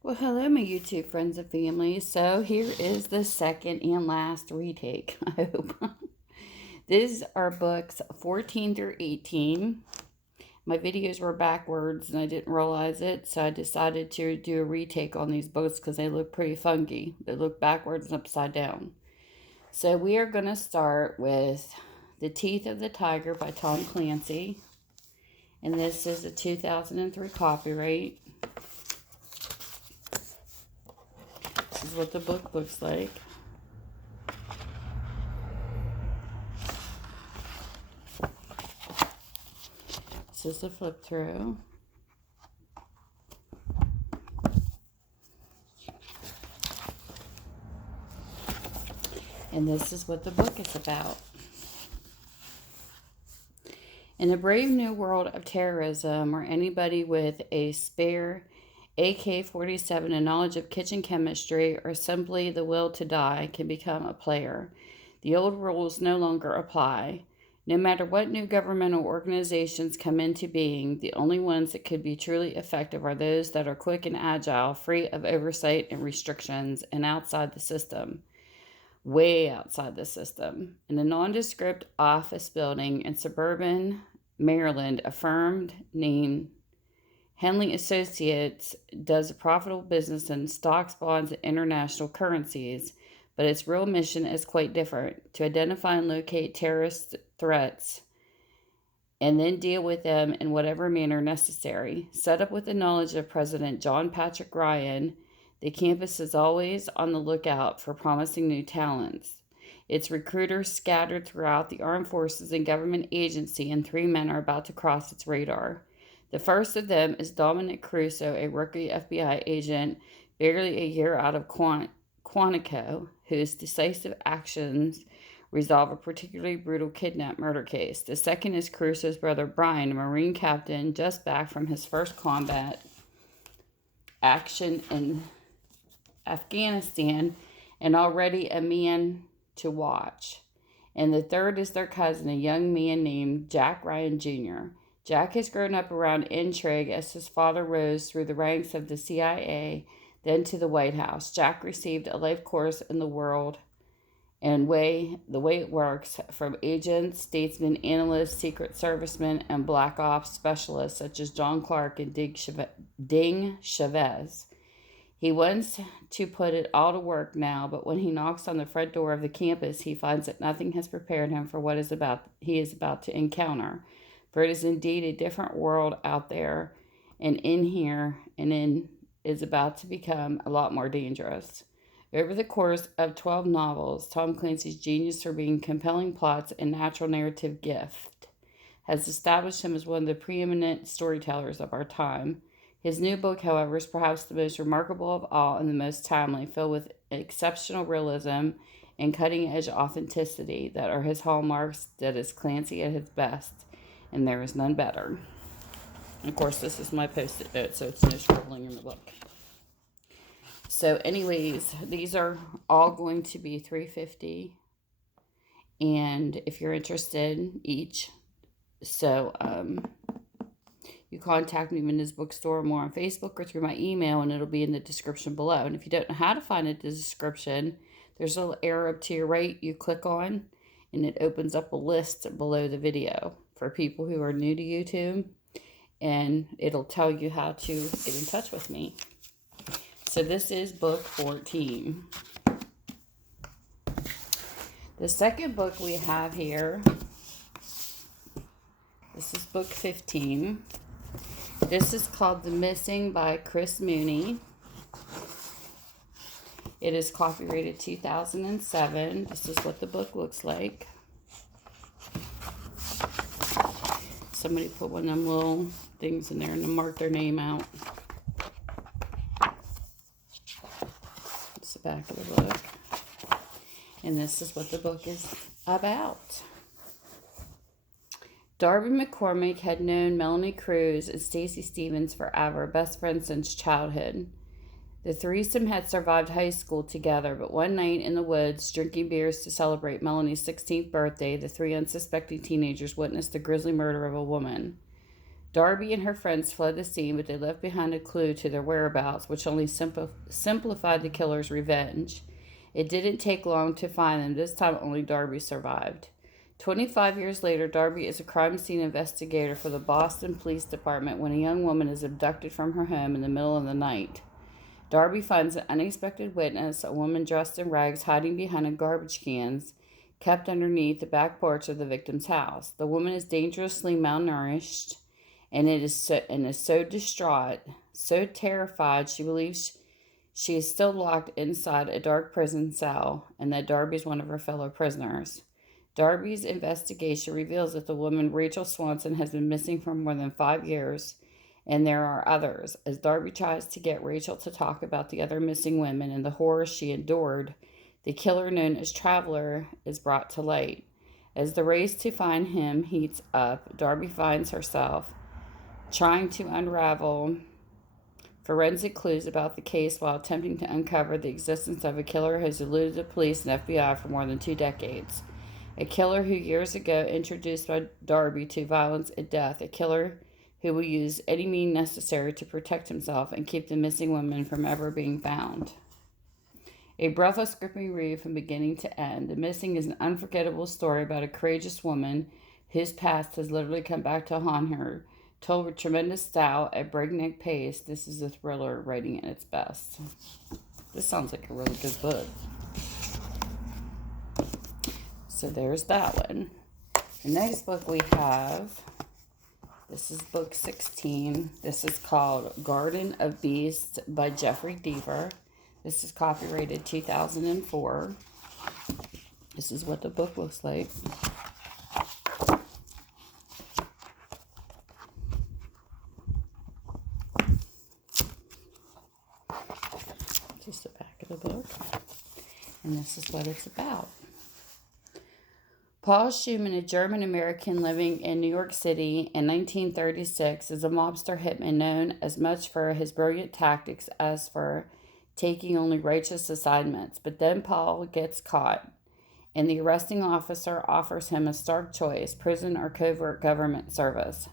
Well, hello, my YouTube friends and family. So, here is the second and last retake, I hope. These are books 14 through 18. My videos were backwards and I didn't realize it, so I decided to do a retake on these books because they look pretty funky. They look backwards and upside down. So, we are going to start with The Teeth of the Tiger by Tom Clancy. And this is a 2003 copyright. This is what the book looks like. This is the flip through. And this is what the book is about. In the brave new world of terrorism, where anybody with a spare AK-47 and knowledge of kitchen chemistry or simply the will to die can become a player, the old rules no longer apply. No matter what new governmental organizations come into being, the only ones that could be truly effective are those that are quick and agile, free of oversight and restrictions, and outside the system. Way outside the system. In a nondescript office building in suburban Maryland, a firm named Henley Associates does a profitable business in stocks, bonds, and international currencies, but its real mission is quite different: to identify and locate terrorist threats and then deal with them in whatever manner necessary. Set up with the knowledge of President John Patrick Ryan, the campus is always on the lookout for promising new talents. Its recruiters scattered throughout the armed forces and government agency, and 3 men are about to cross its radar. The first of them is Dominic Crusoe, a rookie FBI agent barely a year out of Quantico, whose decisive actions resolve a particularly brutal kidnap murder case. The second is Crusoe's brother Brian, a Marine captain just back from his first combat action in Afghanistan and already a man to watch. And the third is their cousin, a young man named Jack Ryan Jr. Jack has grown up around intrigue as his father rose through the ranks of the CIA, then to the White House. Jack received a life course in the world and the way it works from agents, statesmen, analysts, secret servicemen, and black ops specialists such as John Clark and Ding Chavez. He wants to put it all to work now, but when he knocks on the front door of the campus, he finds that nothing has prepared him for what he is about to encounter. For it is indeed a different world out there, and in here and in is about to become a lot more dangerous. Over the course of 12 novels, Tom Clancy's genius for being compelling plots and natural narrative gift has established him as one of the preeminent storytellers of our time. His new book, however, is perhaps the most remarkable of all and the most timely, filled with exceptional realism and cutting-edge authenticity that are his hallmarks. That is Clancy at his best, and there is none better. And of course, this is my post-it note, so it's no scribbling in the book. So, anyways, these are all going to be $3.50, and if you're interested, each. So, you contact me in this bookstore, more on Facebook or through my email, and it'll be in the description below. And if you don't know how to find it, the description, there's a little arrow up to your right you click on, and it opens up a list below the video for people who are new to YouTube, and it'll tell you how to get in touch with me. So this is book 14. The second book we have here, this is book 15. This is called The Missing by Chris Mooney. It is copyrighted 2007. This is what the book looks like. Somebody put one of them little things in there and mark their name out. It's the back of the book. And this is what the book is about. Darby McCormick had known Melanie Cruz and Stacy Stevens forever, best friends since childhood. The threesome had survived high school together, but one night in the woods, drinking beers to celebrate Melanie's 16th birthday, the 3 unsuspecting teenagers witnessed the grisly murder of a woman. Darby and her friends fled the scene, but they left behind a clue to their whereabouts, which only simplified the killer's revenge. It didn't take long to find them. This time, only Darby survived. 25 years later, Darby is a crime scene investigator for the Boston Police Department when a young woman is abducted from her home in the middle of the night. Darby finds an unexpected witness, a woman dressed in rags hiding behind a garbage cans kept underneath the back porch of the victim's house. The woman is dangerously malnourished and is so distraught, so terrified, she believes she is still locked inside a dark prison cell and that Darby is one of her fellow prisoners. Darby's investigation reveals that the woman, Rachel Swanson, has been missing for more than 5 years, and there are others. As Darby tries to get Rachel to talk about the other missing women and the horrors she endured, the killer, known as Traveler, is brought to light. As the race to find him heats up, Darby finds herself trying to unravel forensic clues about the case while attempting to uncover the existence of a killer who has eluded the police and FBI for more than 2 decades. A killer who years ago introduced Darby to violence and death. A killer who will use any means necessary to protect himself and keep the missing women from ever being found. A breathless, gripping read from beginning to end. The Missing is an unforgettable story about a courageous woman whose past has literally come back to haunt her. Told with tremendous style at breakneck pace, this is a thriller writing at its best. This sounds like a really good book. So there's that one. The next book we have, this is book 16. This is called Garden of Beasts by Jeffry Deaver. This is copyrighted 2004. This is what the book looks like. Just the back of the book. And this is what it's about. Paul Schumann, a German-American living in New York City in 1936, is a mobster hitman known as much for his brilliant tactics as for taking only righteous assignments. But then Paul gets caught, and the arresting officer offers him a stark choice: prison or covert government service.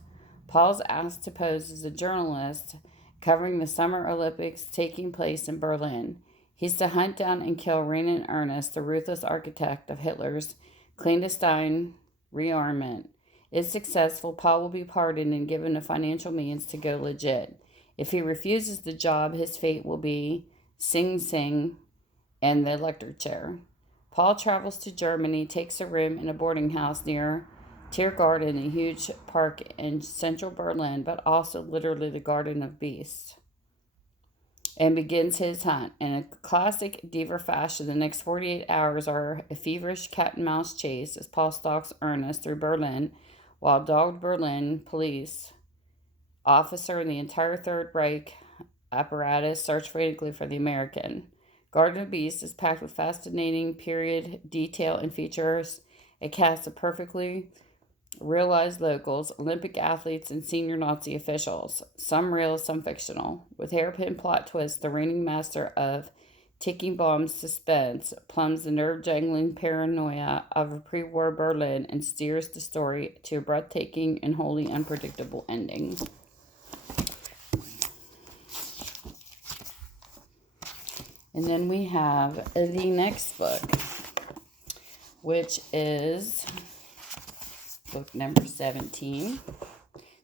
Paul's asked to pose as a journalist covering the Summer Olympics taking place in Berlin. He's to hunt down and kill Renan Ernst, the ruthless architect of Hitler's clandestine rearmament. If successful, Paul will be pardoned and given the financial means to go legit. If he refuses the job, his fate will be Sing Sing and the electric chair. Paul travels to Germany, takes a room in a boarding house near Tiergarten, a huge park in central Berlin, but also literally the Garden of Beasts, and begins his hunt. In a classic Deaver fashion, the next 48 hours are a feverish cat-and-mouse chase as Paul stalks Ernest through Berlin, while dogged Berlin police officer and the entire Third Reich apparatus search frantically for the American. Garden of Beasts is packed with fascinating period detail and features a cast of perfectly realized locals, Olympic athletes, and senior Nazi officials, some real, some fictional. With hairpin plot twists, the reigning master of ticking bomb suspense plumbs the nerve-jangling paranoia of a pre-war Berlin and steers the story to a breathtaking and wholly unpredictable ending. And then we have the next book, which is book number 17.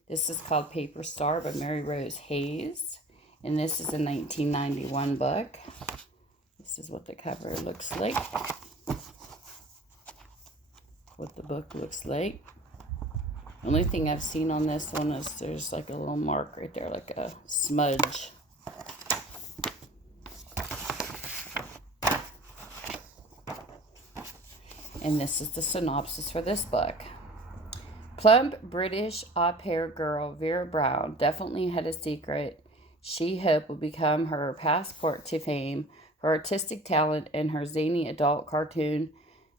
This is called Paper Star by Mary Rose Hayes. And this is a 1991 book. This is what the cover looks like. What the book looks like. The only thing I've seen on this one is there's like a little mark right there, like a smudge. And this is the synopsis for this book. Plump British au-pair girl Vera Brown definitely had a secret she hoped would become her passport to fame, her artistic talent, and her zany adult cartoon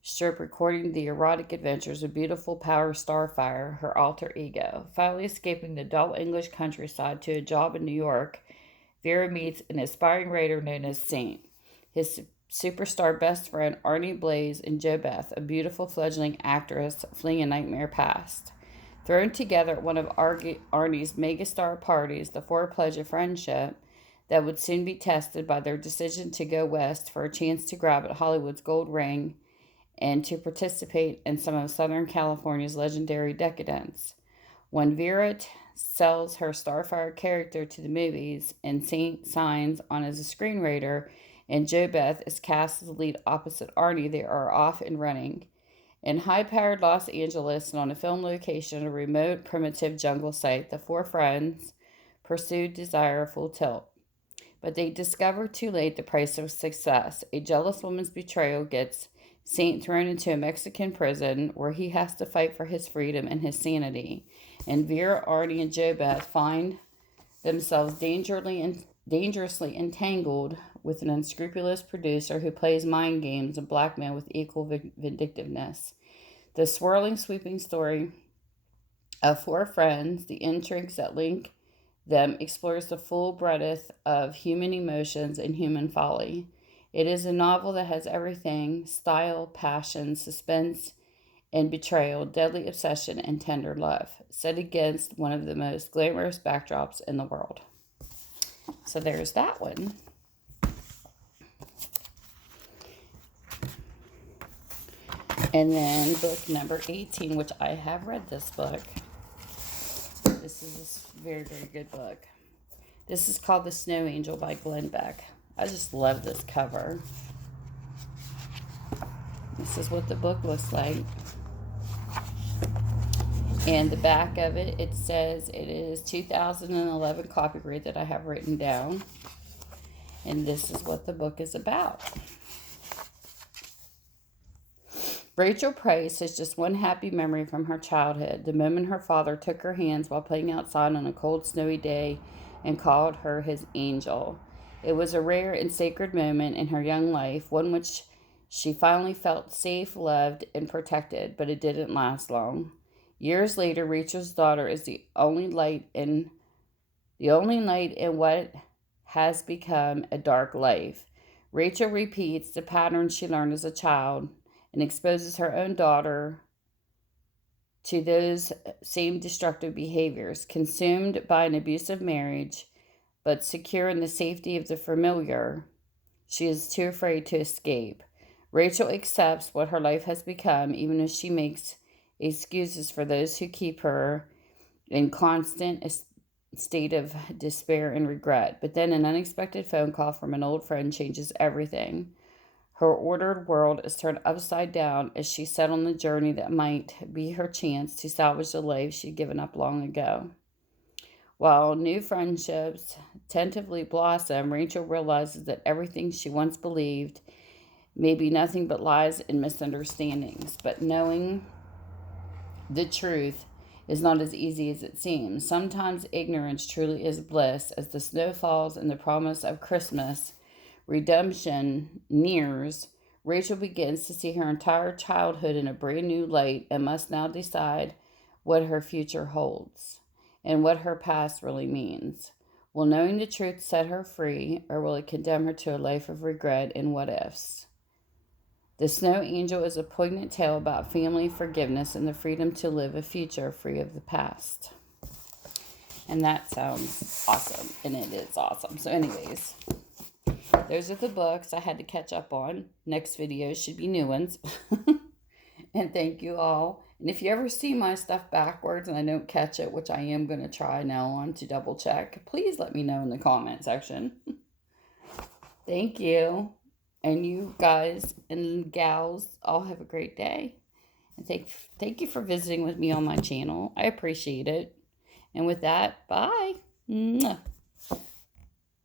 strip recording the erotic adventures of beautiful Power Starfire, her alter ego. Finally escaping the dull English countryside to a job in New York, Vera meets an aspiring writer known as Saint. His superstar best friend Arnie Blaze and Jo Beth, a beautiful fledgling actress fleeing a nightmare past. Thrown together at one of Arnie's megastar parties, the four pledge a friendship that would soon be tested by their decision to go west for a chance to grab at Hollywood's gold ring and to participate in some of Southern California's legendary decadence. When Vera sells her Starfire character to the movies and Saint signs on as a screenwriter, and Jo Beth is cast as the lead opposite Arnie, they are off and running. In high-powered Los Angeles and on a film location, a remote, primitive jungle site, the four friends pursued desire full tilt. But they discover too late the price of success. A jealous woman's betrayal gets Saint thrown into a Mexican prison where he has to fight for his freedom and his sanity. And Vera, Arnie, and Jo Beth find themselves dangerously entangled with an unscrupulous producer who plays mind games and blackmail with equal vindictiveness. The swirling, sweeping story of four friends, the intrigues that link them, explores the full breadth of human emotions and human folly. It is a novel that has everything: style, passion, suspense, and betrayal, deadly obsession, and tender love, set against one of the most glamorous backdrops in the world. So there's that one. And then book number 18, which I have read this book. This is a very, very good book. This is called The Snow Angel by Beck. I just love this cover. This is what the book looks like. And the back of it, it says it is 2011 copyright that I have written down. And this is what the book is about. Rachel Price has just one happy memory from her childhood, the moment her father took her hands while playing outside on a cold, snowy day and called her his angel. It was a rare and sacred moment in her young life, one which she finally felt safe, loved, and protected, but it didn't last long. Years later, Rachel's daughter is the only light in what has become a dark life. Rachel repeats the patterns she learned as a child and exposes her own daughter to those same destructive behaviors. Consumed by an abusive marriage, but secure in the safety of the familiar, she is too afraid to escape. Rachel accepts what her life has become, even as she makes excuses for those who keep her in constant state of despair and regret. But then an unexpected phone call from an old friend changes everything. Her ordered world is turned upside down as she set on the journey that might be her chance to salvage the life she'd given up long ago. While new friendships tentatively blossom, Rachel realizes that everything she once believed may be nothing but lies and misunderstandings. But knowing the truth is not as easy as it seems. Sometimes ignorance truly is bliss. As the snow falls and the promise of Christmas redemption nears, Rachel begins to see her entire childhood in a brand new light and must now decide what her future holds and what her past really means. Will knowing the truth set her free, or will it condemn her to a life of regret and what ifs? The Snow Angel is a poignant tale about family, forgiveness, and the freedom to live a future free of the past. And that sounds awesome, and it is awesome. So anyways, those are the books I had to catch up on. Next video should be new ones. And thank you all. And if you ever see my stuff backwards and I don't catch it, which I am going to try now on to double check, please let me know in the comment section. Thank you. And you guys and gals all have a great day. And thank you for visiting with me on my channel. I appreciate it. And with that, bye. Mwah.